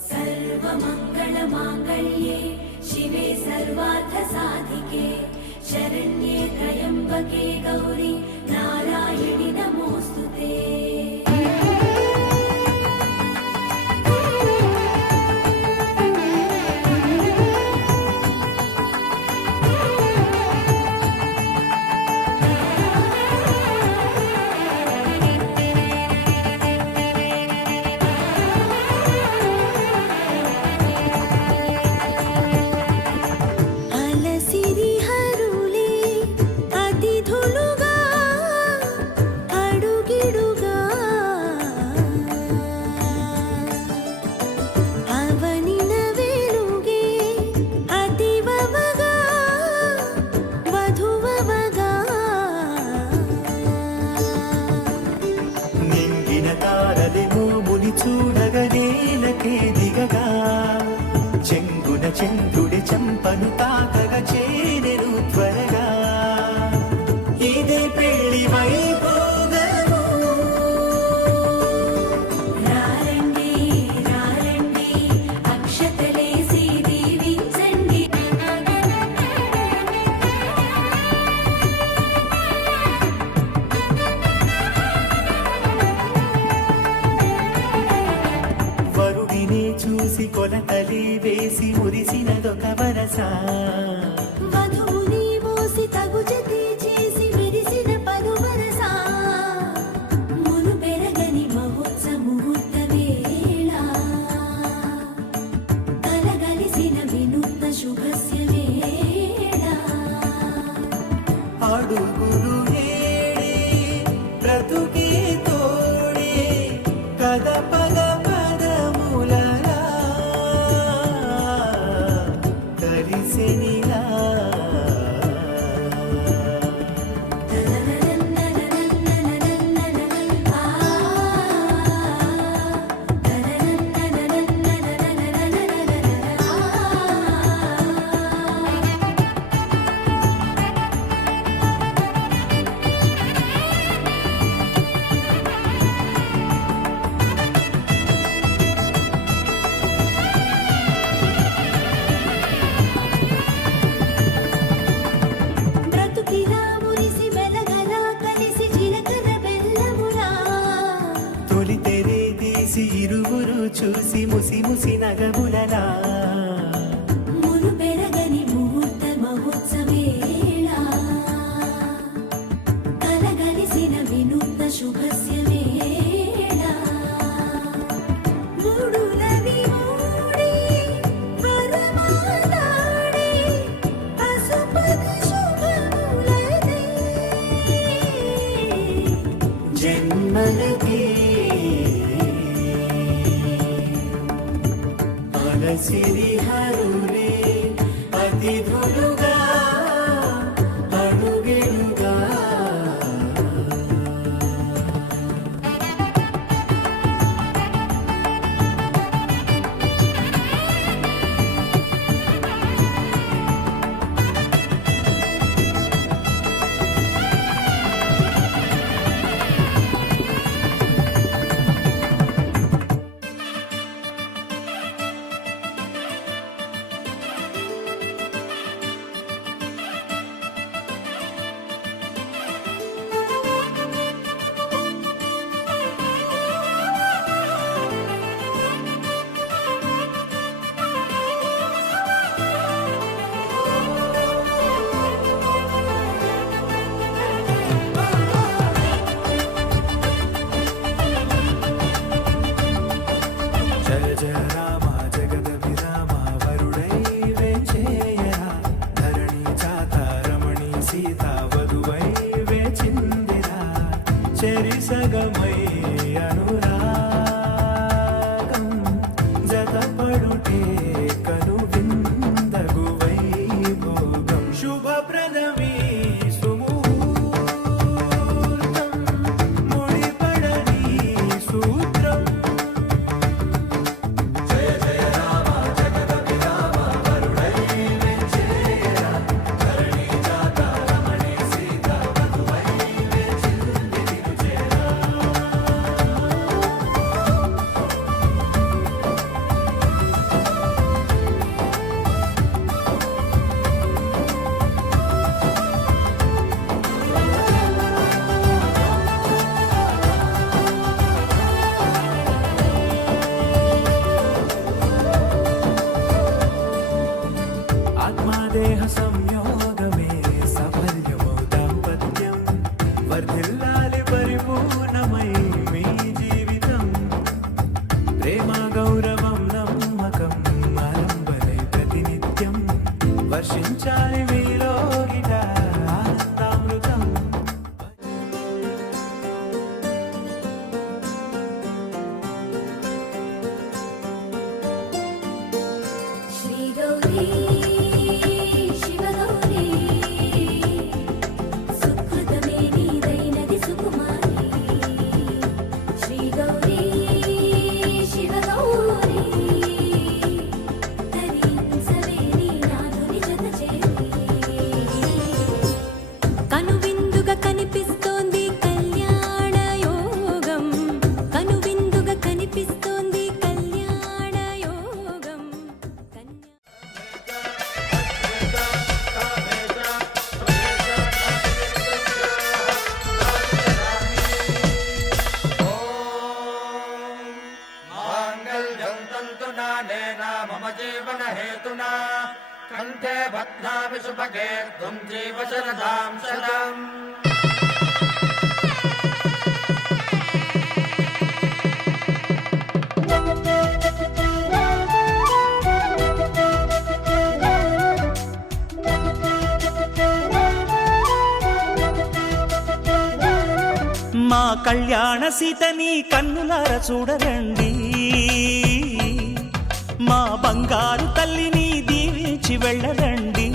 सर्वमङ्गलमाङ्गल्ये शिवे सर्वार्थसाधिके शरण्ये त्र्यम्बके गौरी नारायणि नमोऽस्तुते। చూడగనేలకే దిగగా చెంగున చంద్రుడి చంపను తాకగా చేరెను త్వరగా ఇదే పెళ్లి వైభోగము. రారండి రారండి అక్షతలేసి దీవించండి. చూసి కొలతలి వేసి మురిసినదొక వరస వధువుని మోసి తగు జతి చేసి విరిసిన పలు వరస మును పెరగని మహోత్సవ ముహూర్త వేళ కలగలిసిన వినూత్న శుభస్య వేళ అడుగులు ఏడే బ్రతుకే తోడే కదపగ ఇరువురు చూసి ముసి ముసి నగములలా మును పెరగని ముహూర్త మహోత్సవేళ కలగలిసిన వినూత్న శుభస్య వేళ మూడులవి మూడి పరమాదాడి పశుపద శుభములదే జన్మలకి సిరి హరురే అతిథులుగా అడుగెడుగా చెరిసగమై అనురాగం జతపడుటే కను విందగు వైభోగం శుభప్రదమీ సుముహూర్తం ముడిపడని సూత్రం జయ नानेना मम जीवन हेतुना कंठे बध्नामि सुभगे त्वं जीव शरदां शरम् మా కళ్యాణ సీతని కన్నులార చూడరండి, మా బంగారు తల్లిని దీవించి వెళ్ళరండి.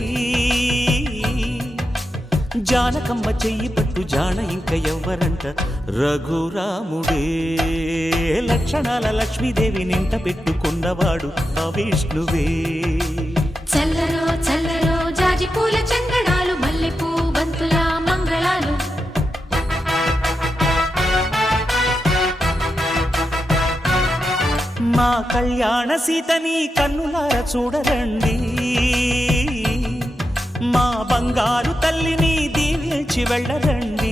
జానకమ్మ చెయ్యి పట్టు జాన ఇంక ఎవ్వరంట, రఘురాముడే లక్షణాల లక్ష్మీదేవి నింట పెట్టుకున్నవాడు ఆ విష్ణువే. చల్లరో చల్లరో జాజి పూల చందనాలు మల్లెపూ బంతుల మంగళాలు మా కళ్యాణ సీతని కన్నులార చూడరండి, మా బంగారు తల్లిని దీవించి వెళ్ళరండి.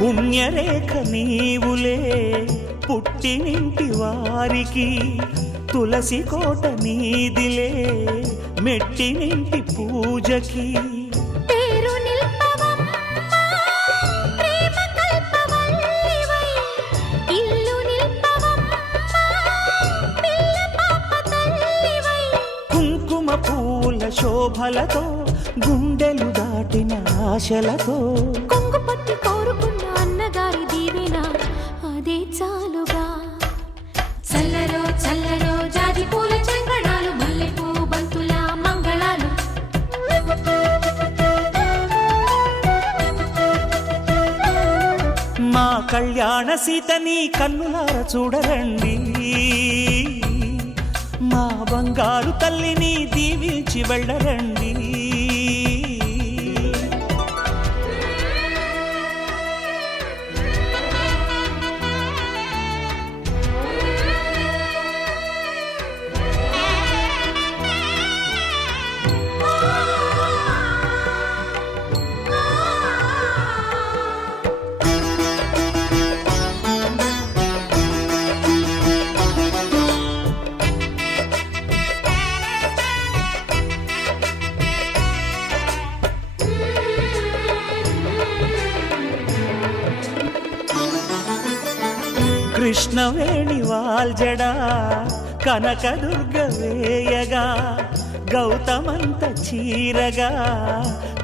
పుణ్యరేఖ నీవులే పుట్టినింటి వారికి, తులసి కోట నీదిలే మెట్టినింటి పూజకి. పేరు నిల్పవమ్మా ప్రేమ కల్పవల్లివై, ఇల్లు నిల్పవమ్మా పిల్ల పాప తల్లివై. కుంకుమ పూల శోభలతో గుండెలు దాటిన ఆశలతో, కొంగు పట్టి కోరుకున్న అన్నగారి దీవెన అదే చాలుగా. చల్లరో చల్లరో జాజి పూల చందనాలు మల్లెపూ బంతుల మంగళాలు మా కళ్యాణ సీతని కన్నులార చూడరండి, మా బంగారు తల్లిని దీవించి వెళ్ళరండి. కృష్ణవేణి వాల్జడా కనకదుర్గ వేయగా, గౌతమంత చీరగా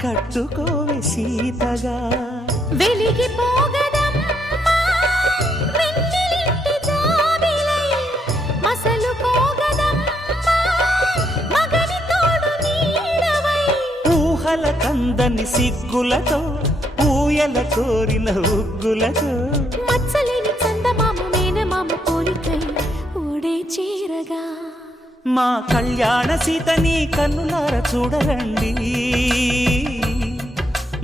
కట్టుకోవి సీతగా. వెలిగిపోగదమ్మా వెన్నెలింటి జాబిలై, మసలుకోగదమ్మా మగని తోడు నీడవై. ఊహల కందని సిగ్గులతో ఊయల కోరిన ఉగ్గులతో, మచ్చలేని చందమామ మేనమామ పోలికై ఓడే చీరగా. మా కళ్యాణ సీతని కన్నులార చూడరండి,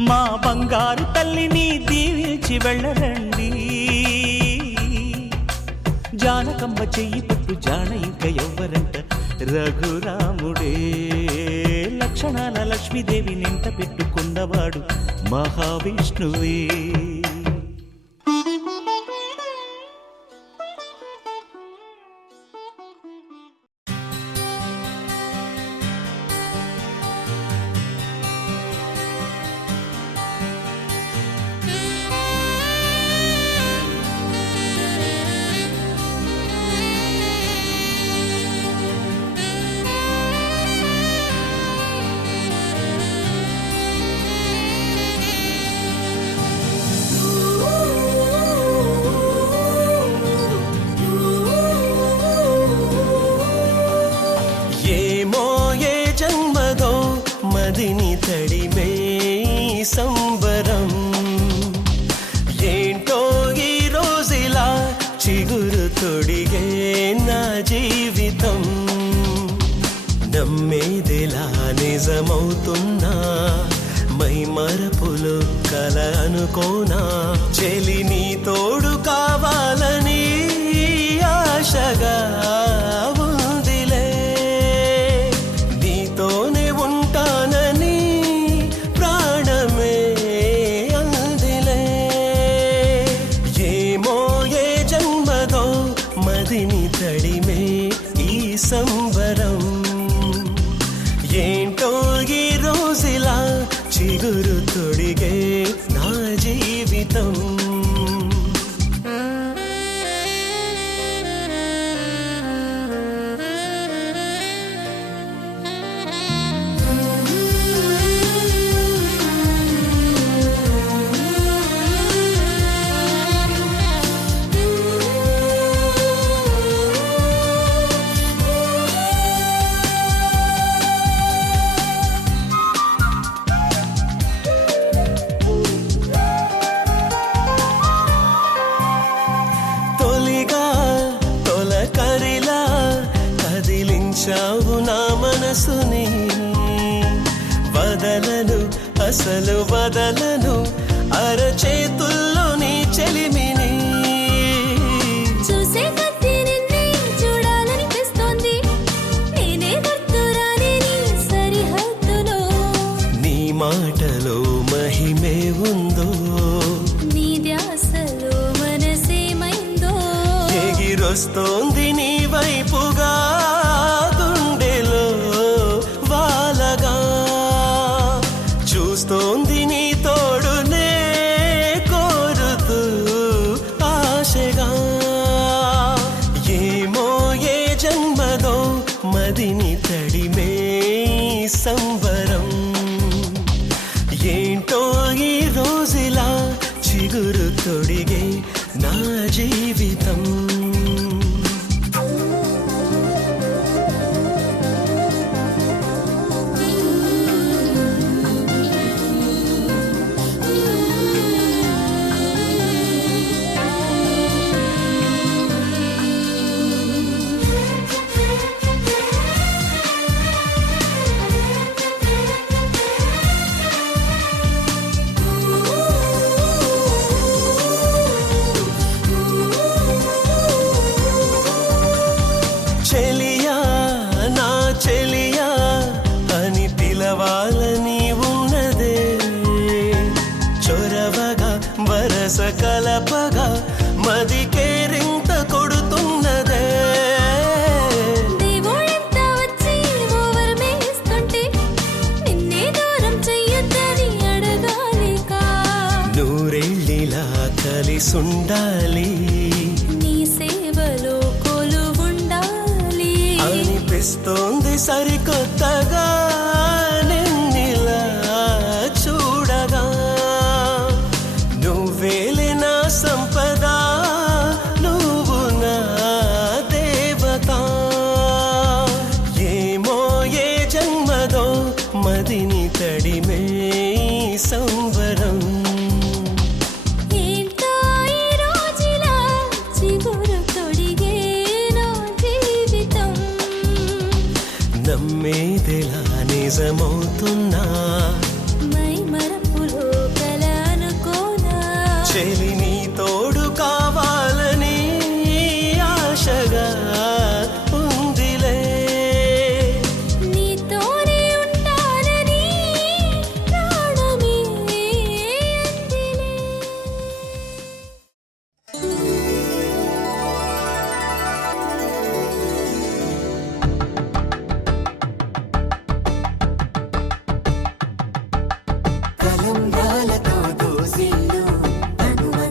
మా బంగారు తల్లిని దీవించి వెళ్ళరండి. జానకమ్మ చెయ్యి పట్టు జాన ఇంక ఎవ్వరంట, రఘురాముడే లక్షణాల లక్ష్మీదేవి నింట పెట్టుకున్నవాడు మహావిష్ణువే. మదిని తడిమే సంబరం ఏంటో ఈ రోజులా చిగురు తొడిగే నా జీవితం నమ్మేదెలా నిజమవుతున్నా మై మరపులు కల అనుకోనా చెలి నీ తోడు కావాలని ఆశగా ఉందిలే నీతోనే ఉంటానని ప్రాణమే అందిలే ఏమో ఏ జన్మదో మదిని తడిమే ఈ సంబరం ఏంటో ఈ రోజులా చిగురు తొడిగే నా జీవితం కదిలించావు నా మనసుని వదలను అసలు వదలను అరచేతుల్లో నీ చెలిమిని చూసే కొద్దీ నిన్నే చూడాలనిపిస్తోంది నేనే గుర్తురాని నీ సరిహద్దులో నీ మాటలో మహిమే ఉందో నీ ధ్యాసలో మనసేమైందో ఎగిరొస్తోంది నీ వైపుగా గుండెలో వాలగా చూస్తోంది నీ తోడునే కోరుతూ ఆశగా ఏమో ఏ జన్మదో మదిని తడిమే సంబరం ఏంటో ఈ రోజులా చిగురు తొడిగే నా జీవితం చెలియా నా చెలియా అని పిలవాలని ఉన్నదే చొరవగా వరస కలపగా మది కేరింత కొడుతున్నదే దేవుడంత వచ్చి ఓవరమే ఇస్తుంటే నిన్నే దూరం చెయ్యొద్దని అడగాలికా నూరేళ్ళిలా కలిసుండాలి నీ సేవలో కొలువుండాలి అనిపిస్తోంది సరికొత్తగా నిన్నిలా చూడగా నువ్వేలే నా సంపద నువ్వు నా దేవత ఏమో ఏ జన్మదో మదిని తడిమే సంబరం ఏంటో ఈ రోజులా చిగురు తొడిగే నా జీవితం నమ్మేదెలా నిజమవుతున్నా మై మరపులో కల అనుకోనా చెలి నీ తోడు కావాలని ఆశగా ఉందిలే నీతోనే ఉంటానని ప్రాణమే అందిలే తలంబ్రాలతో దోసిల్లు తనువంతా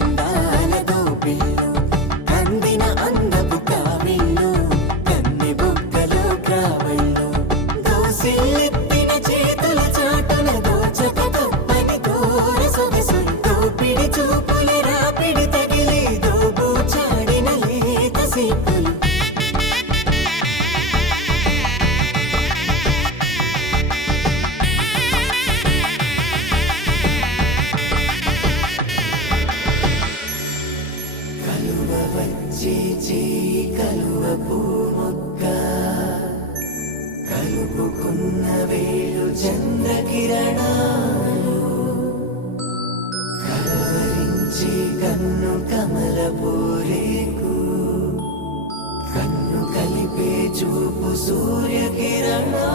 చంద్రకిరణాలు కలవరించి కన్ను కమలపూరేకు కన్ను కలిపే చూపు సూర్యకిరణాలు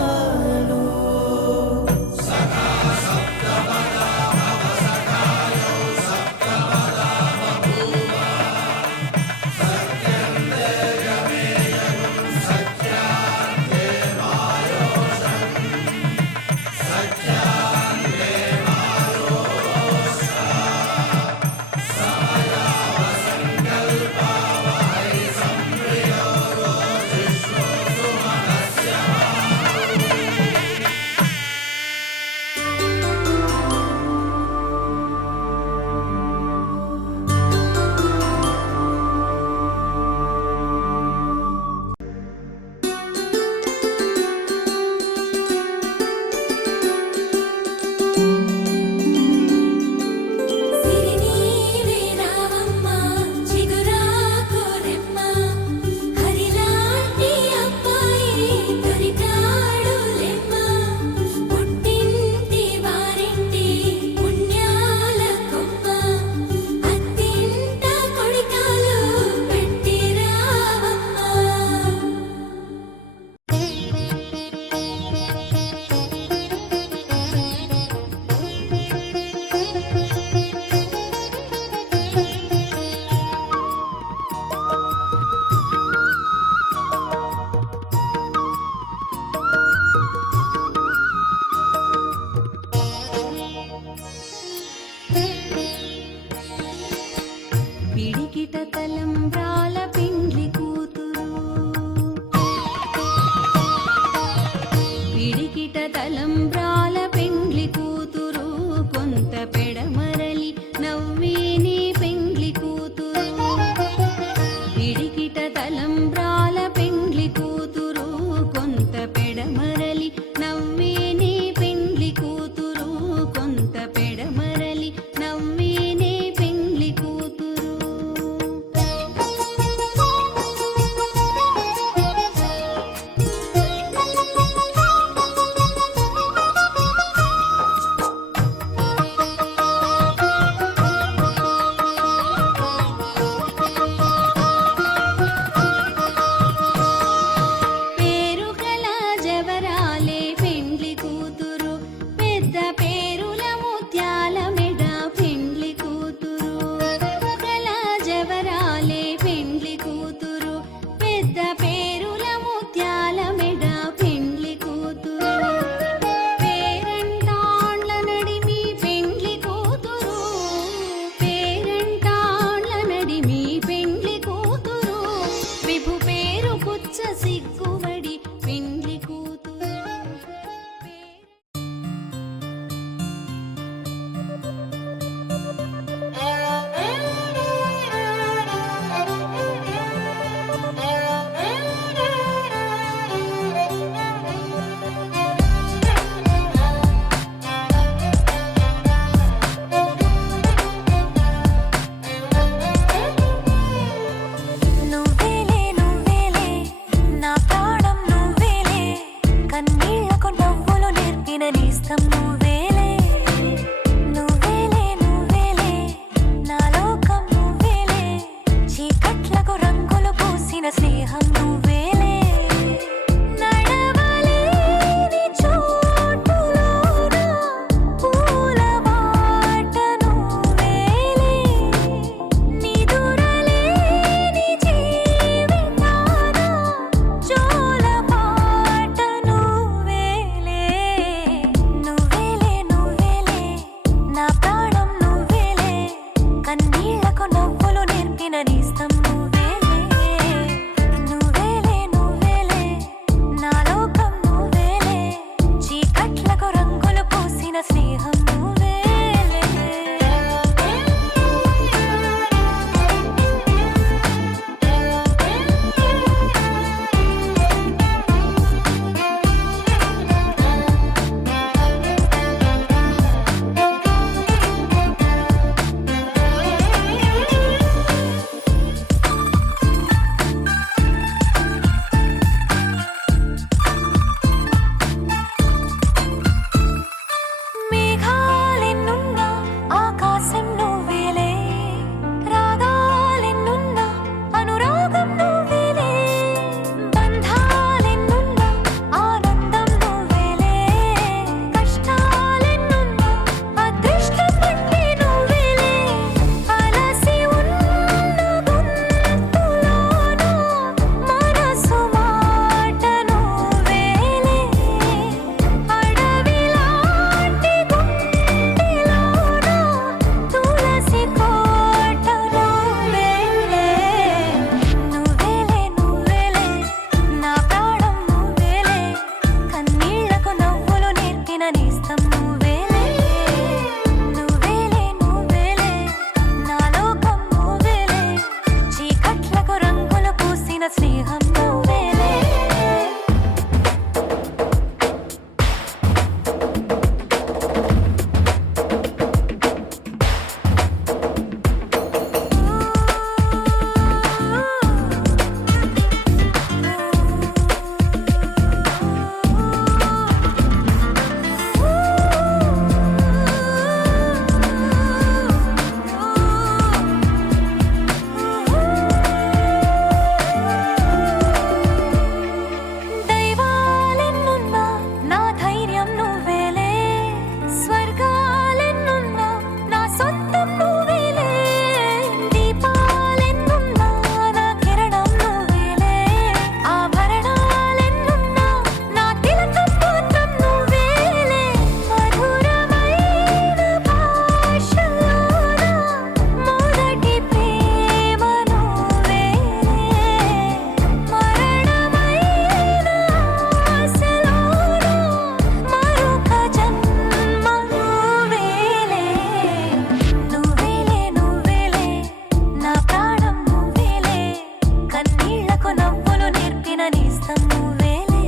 కోసం నువ్వేలే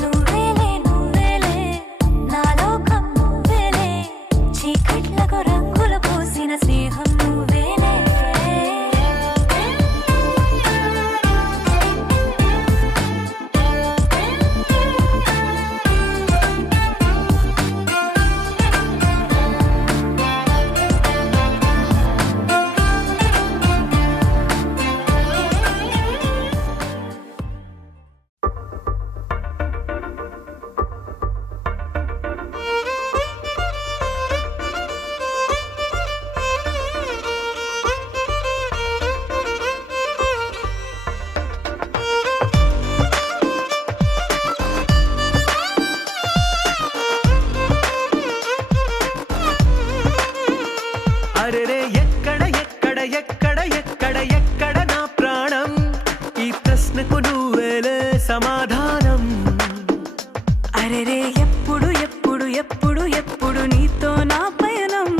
నువ్వేలే నువ్వేలే నా లోకం నువ్వేలే చీకట్లకు రంగులు పూసిన స్నేహం నువ్వేలే అరెరే ఎక్కడ ఎక్కడ ఎక్కడ ఎక్కడ ఎక్కడ నా ప్రాణం ఈ ప్రశ్నకు నువ్వేలే సమాధానం అరెరే ఎప్పుడు ఎప్పుడు ఎప్పుడు ఎప్పుడు నీతో నా పయనం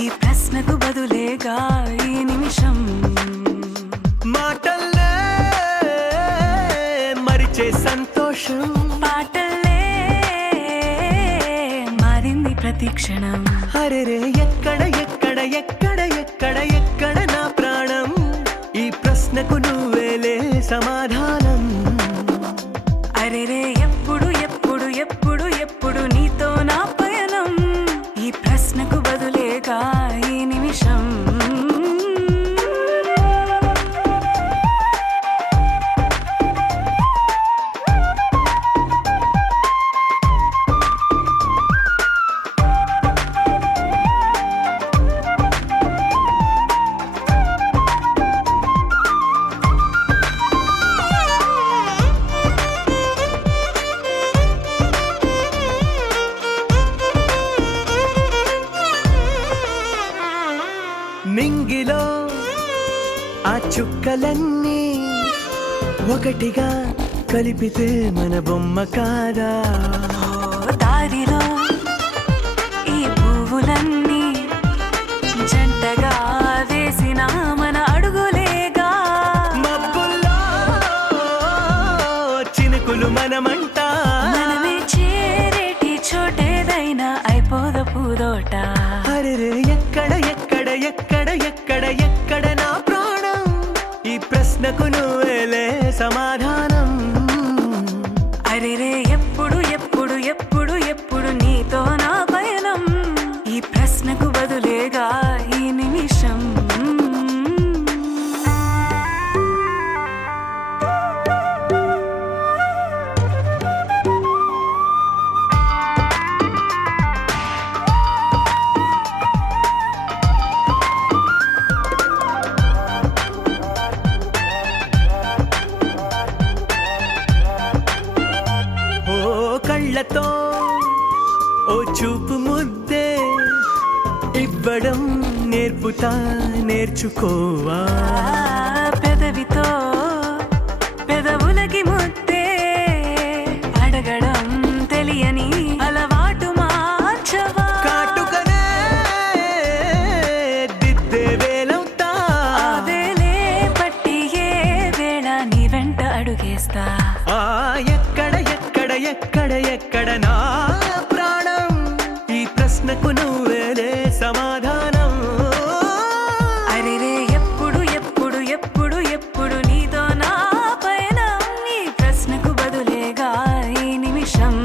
ఈ ప్రశ్నకు బదులేగా ఈ నిమిషం మాటల్లే మరిచే సంతోషం పాటల్లే మారింది ప్రతి క్షణం అరెరే ఎక్కడ ఎక్కడ ఎక్కడ ఎక్కడ ఎక్కడ నా ప్రాణం ఈ ప్రశ్నకు నువ్వేలే సమాధానం అరెరే ఎప్పుడు ఎప్పుడు ఎప్పుడు ఎప్పుడు నీతో నా పయనం ఈ ప్రశ్నకు బదులేగా ఈ నిమిషం మింగిలో ఆ చుక్కలన్నీ ఒకటిగా కలిపితే మన బొమ్మ కాదా దారిలో ఈ పువ్వులన్నీ జంటగా వేసిన మన అడుగులేగా మబ్బుల్లో చినుకులు మనమంట మనమే చేరేటి చోటేదైనా అయిపోద పూదోట అరెరే ఎక్కడ ఎక్కడ ఎక్కడ ఎక్కడ ఎక్కడ నా ప్రాణం ఈ ప్రశ్నకు నువ్వేలే సమాధానం అరెరే ఎప్పుడు ఎప్పుడు ఎప్పుడు ఎప్పుడు నీతో నా పయనం ఈ ప్రశ్నకు బదులేగా ఈ నిమిషం ఓ కళ్ళతో ఓ చూపు ముద్దే ఇవ్వడం నేర్పుతా నేర్చుకోవా పెదవితో పెదవులకి ముద్దే అడగడం తెలియని అలవాటు మార్చవా కాటుకనే దిద్దే వేలవుతా ఆ వేలే పట్టి ఏ వేళ నీ వెంట అడుగేస్తా ఆ ఎక్కడ ఎక్కడ ఎక్కడ ఎక్కడ నా ప్రాణం ఈ ప్రశ్నకు నువ్వేలే సమాధానం అరెరే ఎప్పుడు ఎప్పుడు ఎప్పుడు ఎప్పుడు నీతో నా పయనం ఈ ప్రశ్నకు బదులేగా ఈ నిమిషం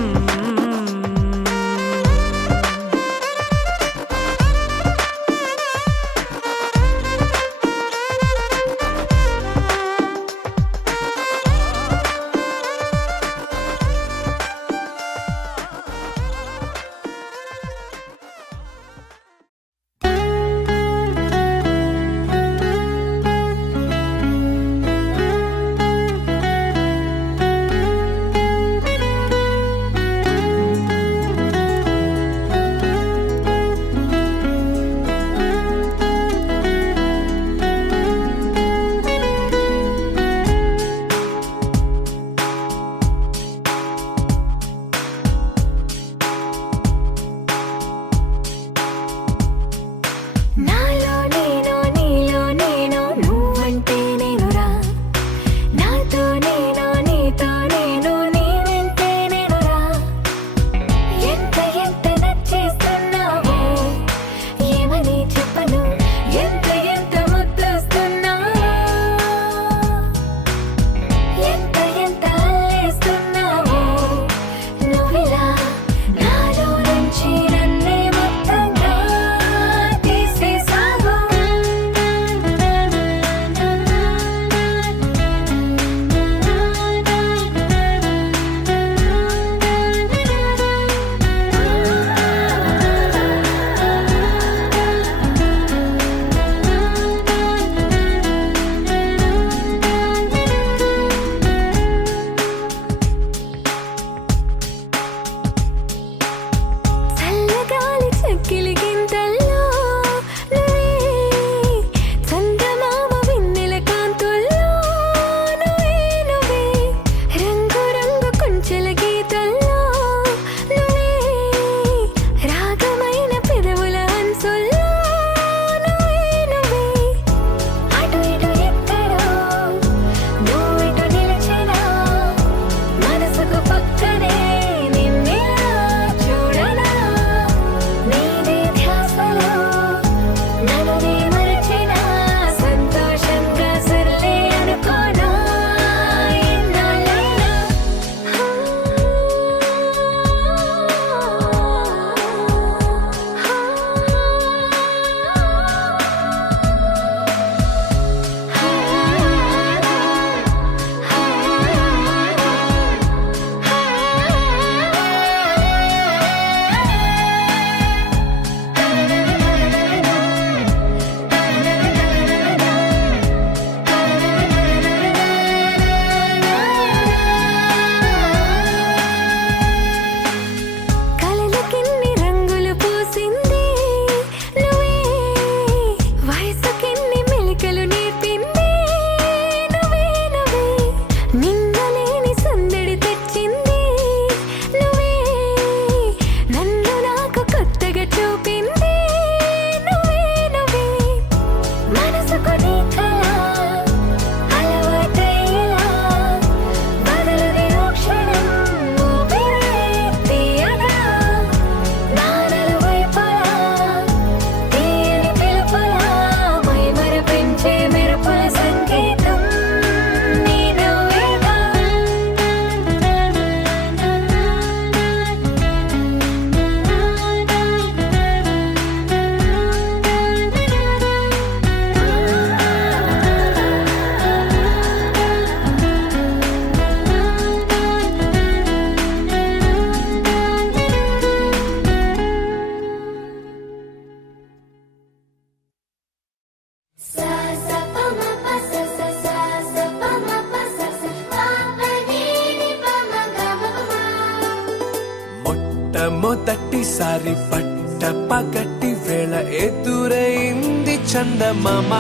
మొట్టమొదటిసారి పట్ట పగటి వేళ ఎదురైంది చందమామ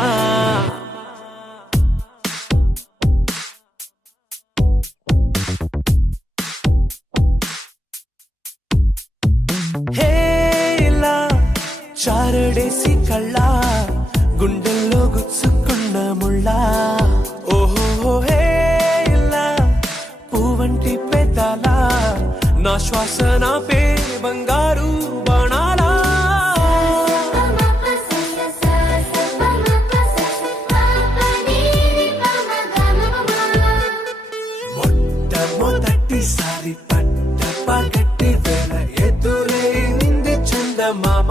హేలా చారడేసి కళ్ళ గుండెల్లో గుచ్చుకున్న ముళ్ళ ఓహో హేలా పువ్వంటి పెదాల నా శ్వాస నా పే బంగారు బాణాలా మొట్టమొదటిసారి పట్ట పగటి వేళ ఎదురైంది చందమామ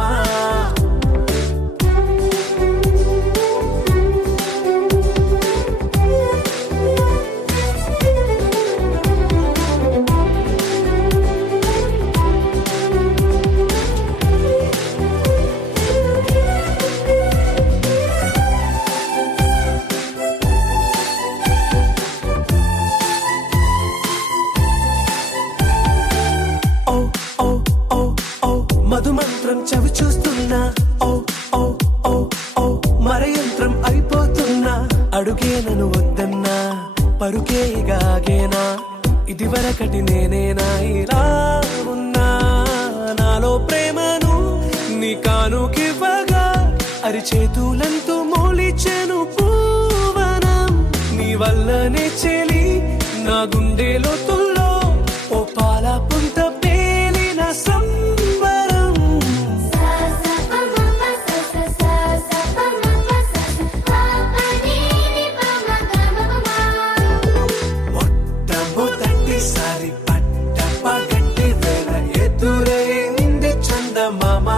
మధుమంత్రం చవి చూస్తున్నా ఓ ఓ ఓ ఓ మరయంత్రం అయిపోతున్నా అడుగే నన్ను వద్దన్నా పరుకే గాగేనా ఇదివరకటి నేనేనా ఇలా ఉన్నా నాలో ప్రేమను నీ కానుకివ్వగా అరిచేతులంతో మోలిచెను పూవనం నీ వల్లనే చెలి నా గుండెలో తుల్లో ఓ పాల పుంత పేలిన మొట్టమొదటిసారి పట్ట పగటి వేళ ఎదురైంది చందమామ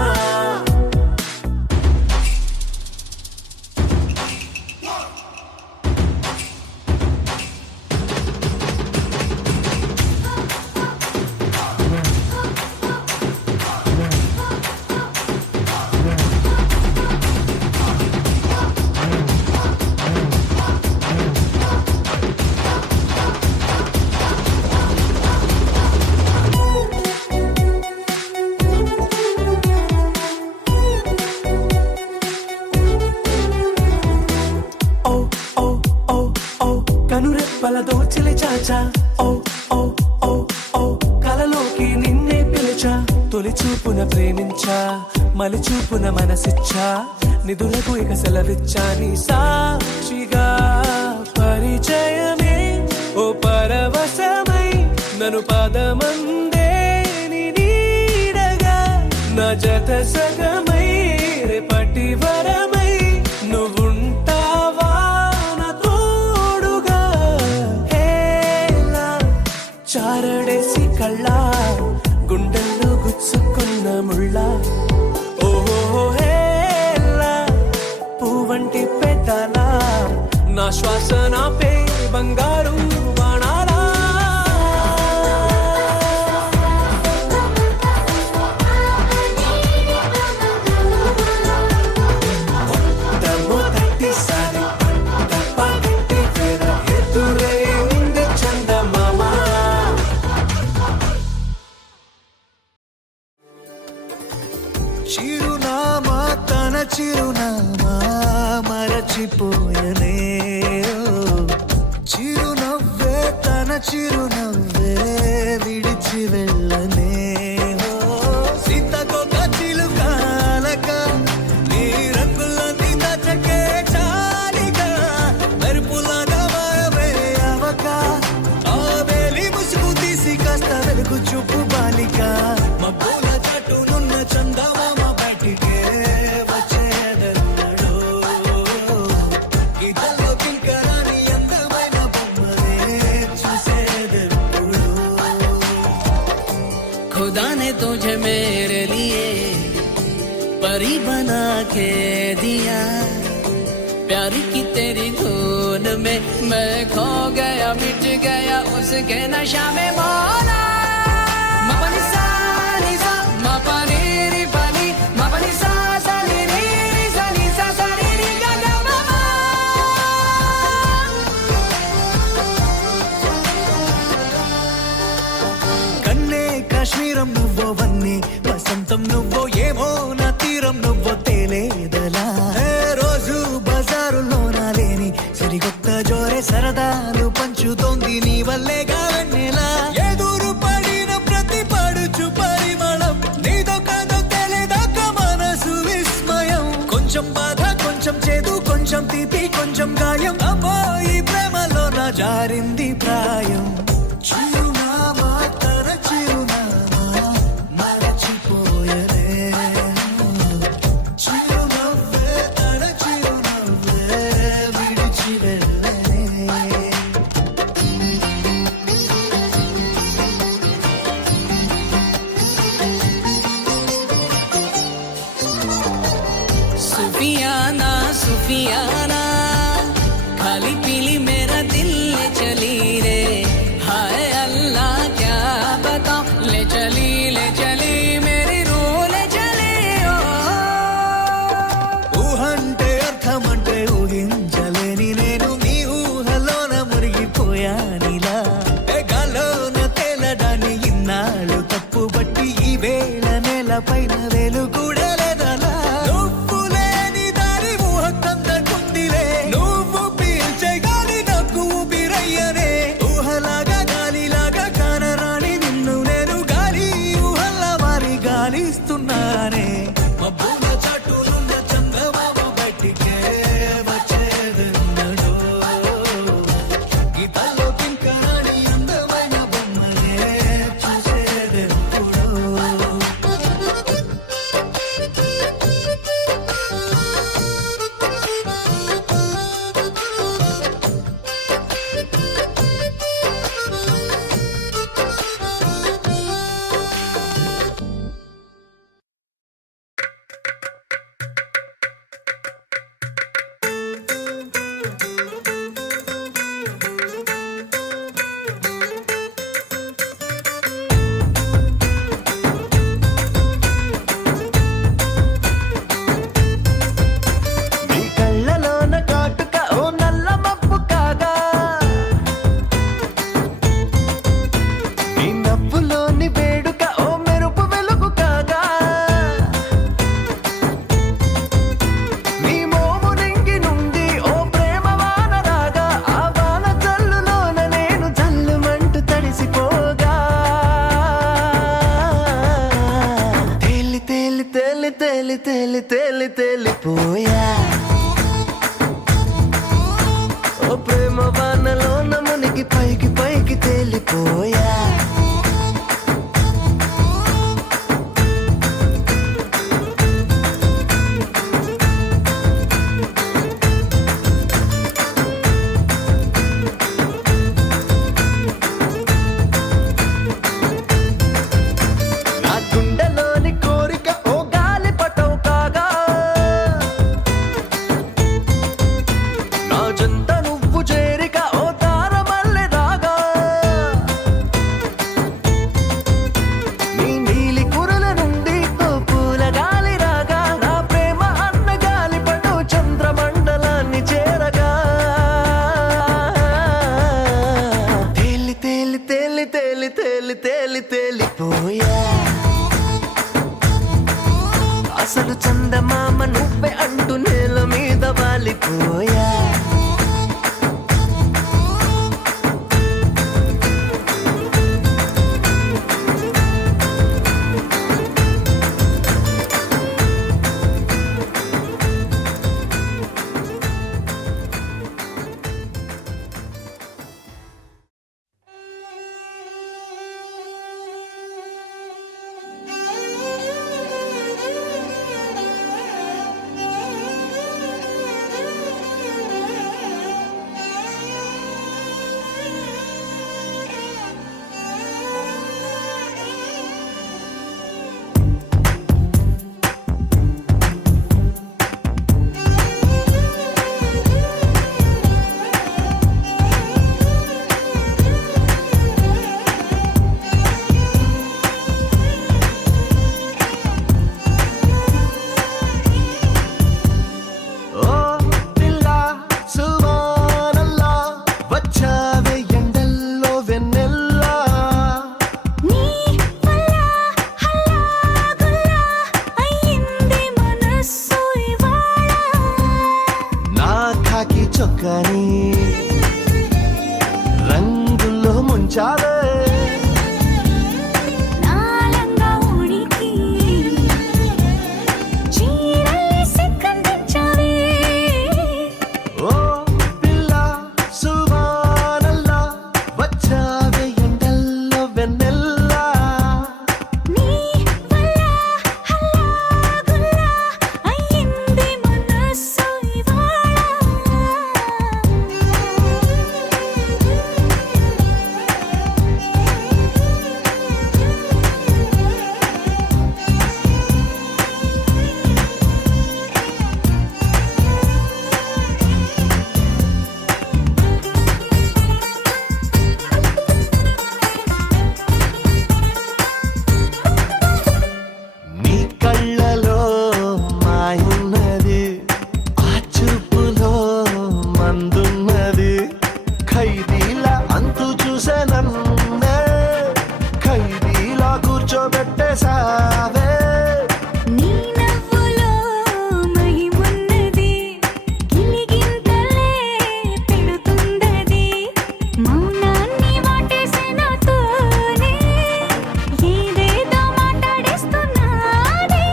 కనురెప్పల దోచిలి చాచా ఓ ఓ ఓ ఓ కలలోకి నిన్నే పిలిచా తొలి చూపున ప్రేమించా మలి చూపున మనసిచ్చా నిధులకు ఇక సెలవిచ్చా నీ సాక్షిగా పరిచయమే ఓ పరవశమై నన్ను పదమందే నీ నీడగా నా జత సగమై రేపటి వరమై నువ్వుంటావా చారడేసి కళ్ళ గుండెల్లో గుచ్చుకున్న ముళ్ళ ఓహో హేలా పువ్వంటి పెదాల నా శ్వాస నా పే బంగారు బాణాలా మొట్టమొదటిసారి పట్ట పగటి వేళ ఎదురైంది చందమామ చిరునామా తన చిరునామా మరచిపోయనే చిరునవ్వే తన చిరునవ్వే విడిచి వెళ్ళనే సీతకొక చిలుకాలక నీ రంగులన్నీ దచకే చాలిగా మెరుపులాగా మాయమే అవక ఆ వేలి ముసుగు తీసి కాస్త వెలుగు చూపు బాలిక మబ్బుల చాటునున్న చందమామ బయటికే వచ్చేదెన్నడో ఇదల్లో కింకరాని అందమైన బొమ్మనే చూసేదెప్పుడు खुदा ने तुझे मेरे लिए परी बना के दिया प्यार की तेरी धुन में मैं खो गया मिट गया उसके नशा में मौला मपनी सा नी सा मपनी री पनी मपनी सा सा नी री सा नी सा सा नी री गा गा मा కన్నే కాశ్మీరం నువ్వో వన్నే వసంతం నువ్వో ఏమో నా తీరం నువ్వో తేలేదలా రోజు బజారులో నా లేని సరికొత్త జోరే సరదాలు పంచుతోంది నీ వల్లేగా వెన్నెలా ఎదురు పడిన ప్రతి పడుచు పరిమళం నీదో కాదో తెలియదాకా మనసు విస్మయం కొంచెం బాధ కొంచెం చేదు కొంచెం తీపి కొంచెం గాయం అమ్మో ఈ ప్రేమలో నా జారింది ప్రాయం చిరునామా తన చిరునామా మరచిపోయలే చిరునవ్వే తన చిరునవ్వే విడిచి వెళ్ళలే सुफियाना सुफियाना खाली पीली मेरा दिल ले चली रे हाय अल्लाह क्या बताऊं ले चली मेरी रूह ले चली ओ ఊహంటే అర్థమంటే ఊహించలేని నేను నీ ఊహలోన మురిగిపోయానిలా గాల్లోన తేలడాన్ని ఇన్నాళ్ళు తప్పుబట్టి ఈ వేళ నేల పైన వేలు కూడా లేదలా నువ్వు లేని దారి ఊహ కందకుందిలే నువ్వు పీల్చే గాలి నాకు ఊపిరయ్యనే ఊహలాగా గాలిలాగా కానరాని నిన్ను నేను గాలి ఊహల్లా మారి గాలిస్తున్నానే మబ్బుల చాటునున్న చందమామ బయటికే వచ్చేదెన్నడో గీతల్లో కింకరాని అందమైన బొమ్మలే చూసేదెప్పుడో నీ కళ్ళలోన కాటుక ఓ నల్ల మబ్బు కాగా నీ నవ్వులోని వేడుక ఓ మెరుపు వెలుగు కాగా నీ మోము నింగి నుండి ఓ ప్రేమ వాన రాగా ఆ వాన జల్లులోన నేను జల్లుమంటూ తడిసిపోగా తేలి తేలి తేలి తేలి తేలి తేలి తేలిపోయా ఓ ప్రేమ వానలోన మునిగి పైకి పైకి తేలిపోయా నా గుండెలోని కోరిక ఓ గాలి పటం కాగా నా జంట నువ్వు చేరిక ఓ తారమల్లె రాగా నీ నీలి కురల నుండి ఓ పూల గాలి రాగా నా ప్రేమ అన్న గాలి పటం చంద్రమండలాన్ని చేరగా తేలి తేలి తేలి తేలి తేలి తేలి తేలిపోయా అసలు చందమామ నువ్వే అంటూ నేల మీద వాలిపోయా వచ్చావే నాలంగా ఉనికి చీరల్ని సిగ్గందించావే ఓ పిల్ల సువానల్లా వచ్చావే ఎండల్లో వెన్నెల్లా నీ వల్ల హల్లాగుల్లా అయ్యింది మనసు ఇవాళ నీ కళ్ళలో మాయున్నది ఆ చూపులో మందున్నది ఖైదీలా అంతు చూసే నన్నే ఖైదీలా కూర్చోబెట్టేసావే నీ నవ్వులో మహిమున్నది గిలిగింతలే పెడుతుందది మౌనాన్ని వాటేసే నాతోనే ఏదేదో మాట్లాడేస్తున్నానే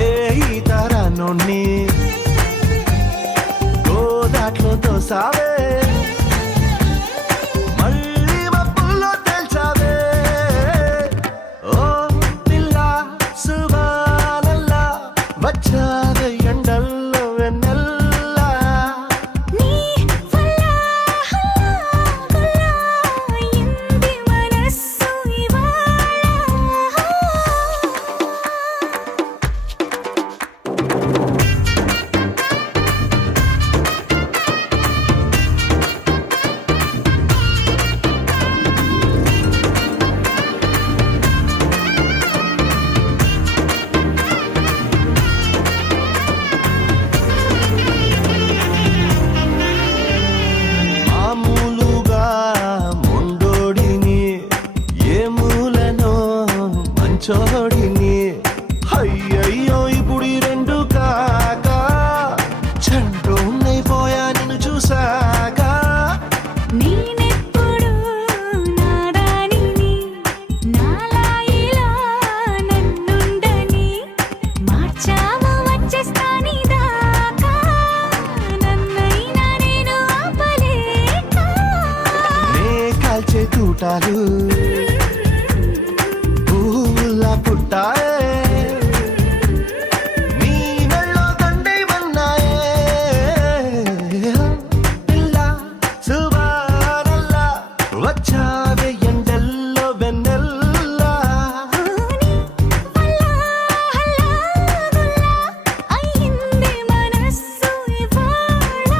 ఏ ఈ తరాన్ని గోదాట్లో తోసావే మళ్ళీ మబ్బుల్లో తేల్చావే ఓ పిల్ల సువానల్లా వచ్చావే ఎండల్లో వెన్నెల్లా నీ వల్ల హల్లాగుల్లా అయ్యింది మనసు ఇవాళ మామూలుగా మొండోడిని ఏ మూలనో మంచోడిని అయ్యయ్యో ఇప్పుడు ఈ రెండు కాక చంటోనైపోయా నిన్ను చూసాక నేనెప్పుడు నాదానిని నాలా ఇలా నన్నుండని మార్చావు వచ్చేస్తాని దాకా నన్నైనా నేను ఆపలేక నే కాల్చే తూటాలు పువ్వులా పుట్టాయే నీ మెళ్ళో దండేమన్నాయే పిల్ల సువానల్లా వచ్చావే ఎండల్లో వెన్నెల్లా నీ వల్ల హల్లాగుల్లా అయ్యింది మనసు ఇవాళ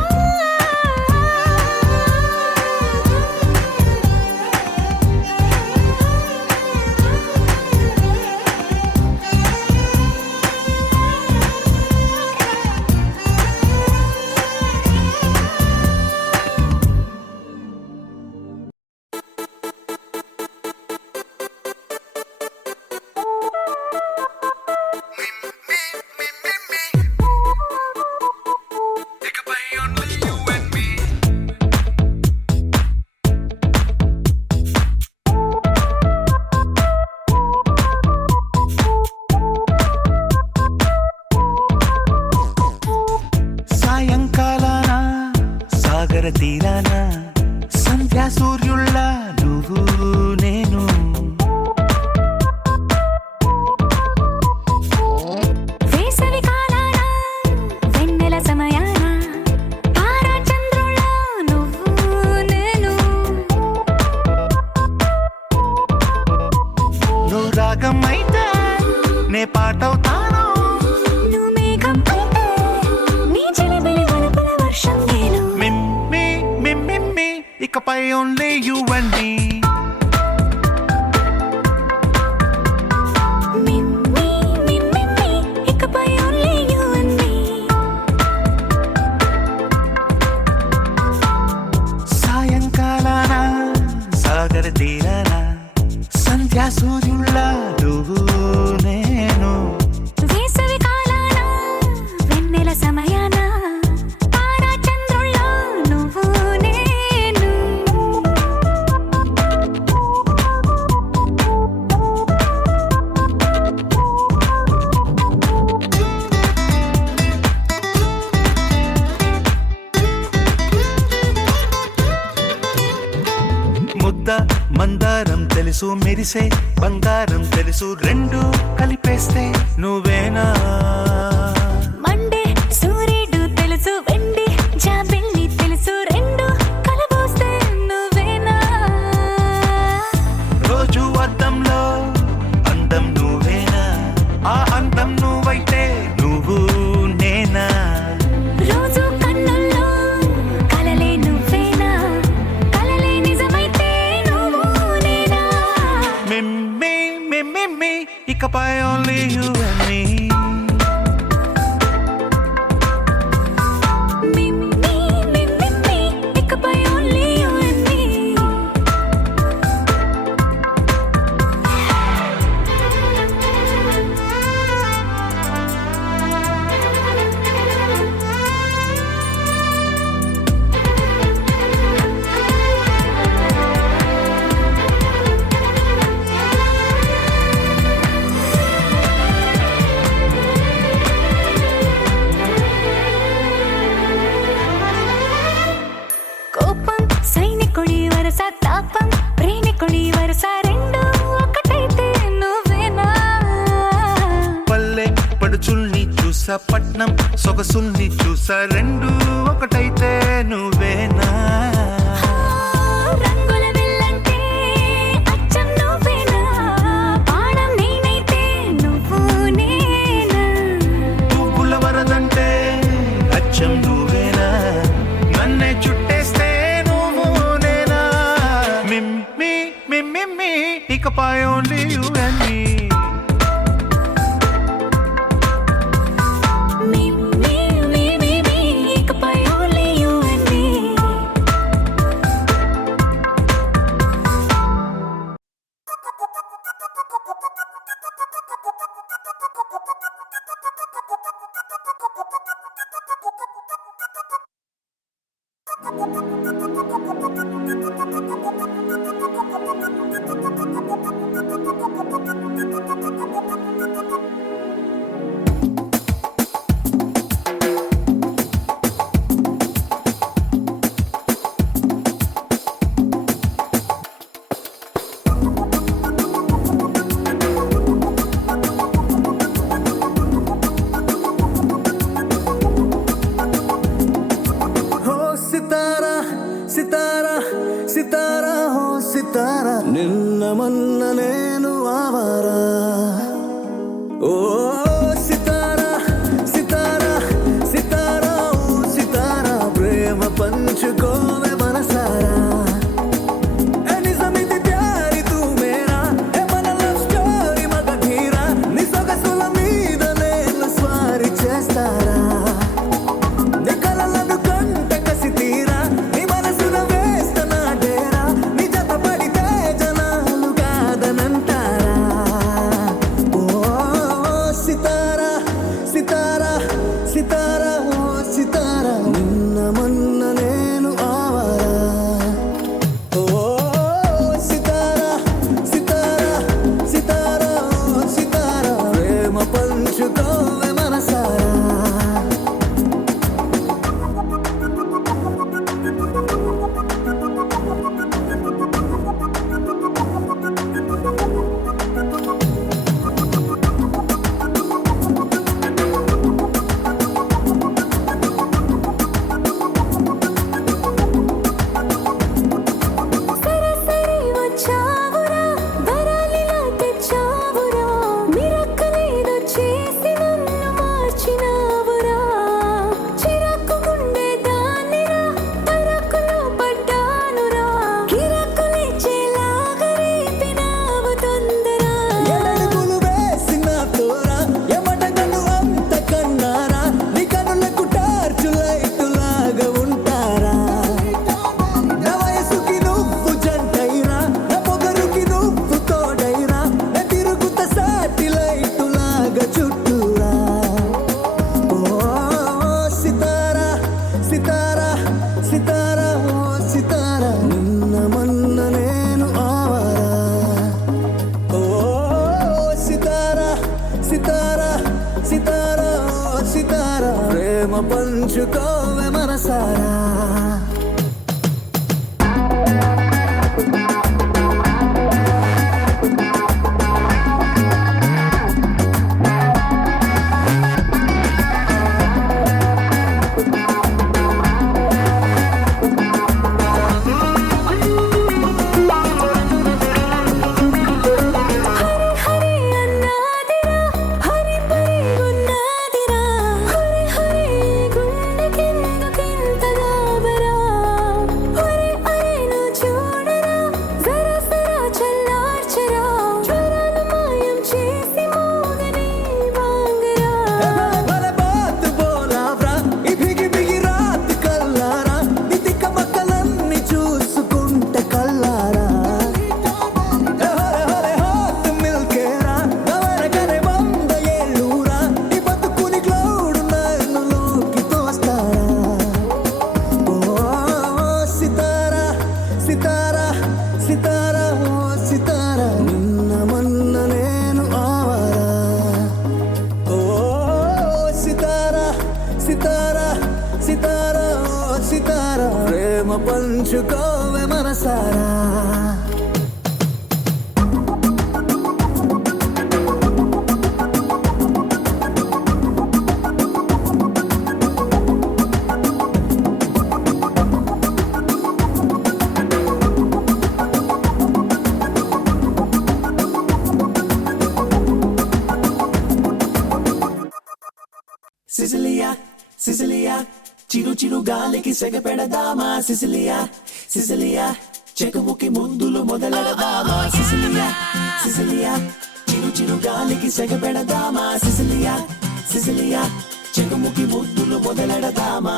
సాయంకాలాన సాగర తీరాన సంధ్యా సూర్యుళ్ళ నువ్వు నేను వేసవి కాలాన వెన్నెల సమయాన తారా చంద్రులా నువ్వు నేను నువ్వు రాగం అయితే నే పాటవుతాను నువ్వు మేఘం అయితే నీ చిలిబిలి వలపుల వర్షం నేను మిమ్మి మిమ్మి ఇకపై ఓన్లీ యు అండ్ మీ మిమ్మీ మిమ్మిమ్మి ఇకపై ఓన్లీ యు అండ్ మీ సాయంకాలాన సాగర తీరాన సంధ్యా సూర్యుళ్ళ నువ్వు నేను వేసవి కాలాన వెన్నెల సమయాన తారా చంద్రులా నువ్వు నేను మందారం తెలుసు మెరిసే బంగారం తెలుసు రెండు కలిపేస్తే నువ్వేనా మండే సూర్యుడు తెలుసు వెండి జాబిల్లి తెలుసు రెండు కలబోస్తే నువ్వేనా రోజు అద్దంలో అందం నువ్వేనా ఆ అందం నువ్వైతే నువ్వు నేనా రోజు కన్నుల్లో కలలే నువ్వేనా కలలే నిజమైతే నువ్వు నేనా మిమ్మి మిమ్మి ఇకపై ఓన్లీ యు అండ్ మీ ఇకపై ఓన్లీ యు అండ్ మీ కోపం సైనికుడి వరస తాపం ప్రేమికుడి వరస రెండు ఒకటైతే నువ్వేనా పల్లె పడుచుల్ని చూసా పట్నం సొగసుల్ని చూసా రెండు ఒకటైతే నువ్వేనా రంగుల వెళ్ళంటే అచ్చం నువ్వేనా పాడం నేనైతే నువ్వు నేనా పువ్వుల వరదంటే అచ్చం నువ్వేనా నన్నే చుట్టేస్తే నువ్వు నేనా మిమ్మి మిమ్మి ఇకపై ఓన్లీ యు అండ్ మీ ఇకపై ఓన్లీ యు అండ్ మీ हो सितारा सितारा सितारा हो सितारा నిన్న మొన్న నేను ఆవారా ఓ సితారా సితారా సితారా ఓ సితారా ప్రేమ పంచుకోవే మనసారా ఏ నిజమిది ప్యారి తూ మేరా ఏ మన లవ్ స్టోరీ మగ ధీరా నీ సొగసుల మీద నేను స్వారీ చేస్తారా నీ కలలను కంట కసి తీరా నీ మనసున వేస్తనా డేరా నీ జత పడితే జనాలు కాదనంటారా ఓ సితారా సితారా సితారా ఓ సితారా నిన్న మొన్న నేను ఆవారా ఓ సితారా సితారా సితారా ఓ సితారా ప్రేమ పంచుకోవే మనసారా సరసరి వచ్చావురా వరాలిలా తెచ్చావురా మిరక్కలేదో చేసి నన్ను మార్చినావురా చిరాకు గుండె దానిరా తరకులో పడ్డానురా కిరకులిచ్చేలాగా రేపినావు తొందర ఎడడుగులు వేసిన తోరా ఎమటగలు అంత కన్నారా నీ కనులకు టార్చు లైటు లాగా ఉంటారా నా వయసుకి నువ్వు జంటైరా నా పొగరుకి నువ్వు తోడైరా నా తిరుగుత సాటిలైటు లాగా చుట్టూరా ఓ సితారా సితారా సితారా ఓ సితారా నిన్న మొన్న నేను ఆవారా ఓ సితారా సితారా సితారా ఓ సితారా ప్రేమ పంచుకోవే మనసారా పంచుకోవే మనసారా. సిసిలియా సిసిలియా చిరు చిరు గాలికి సెగ పెడదామా సిసిలియా సిసిలియా చెకుముకి ముద్దులు మొదలెడదామా సిసిలియా సిసిలియా చిరు చిరు గాలికి సెగ పెడదామా సిసిలియా సిసిలియా చెకుముకి ముద్దులు మొదలెడదామా.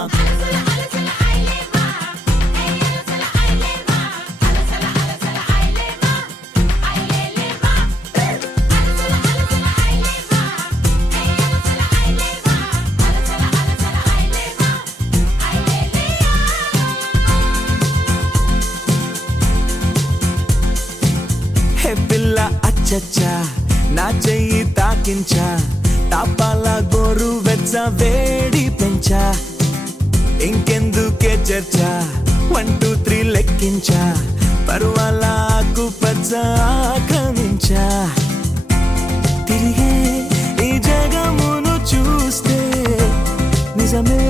హే పిల్ల అచ్చచ్చా నా చెయ్యి తాకించా, తాపాల గోరు వెచ్చ వేడి పెంచా, ఇంకెందుకే చర్చ 1 2 3 లెక్కించా, పరువాల ఆకు పచ్చ ఆక్రమించా. తిరిగే ఈ జగమును చూస్తే నిజమే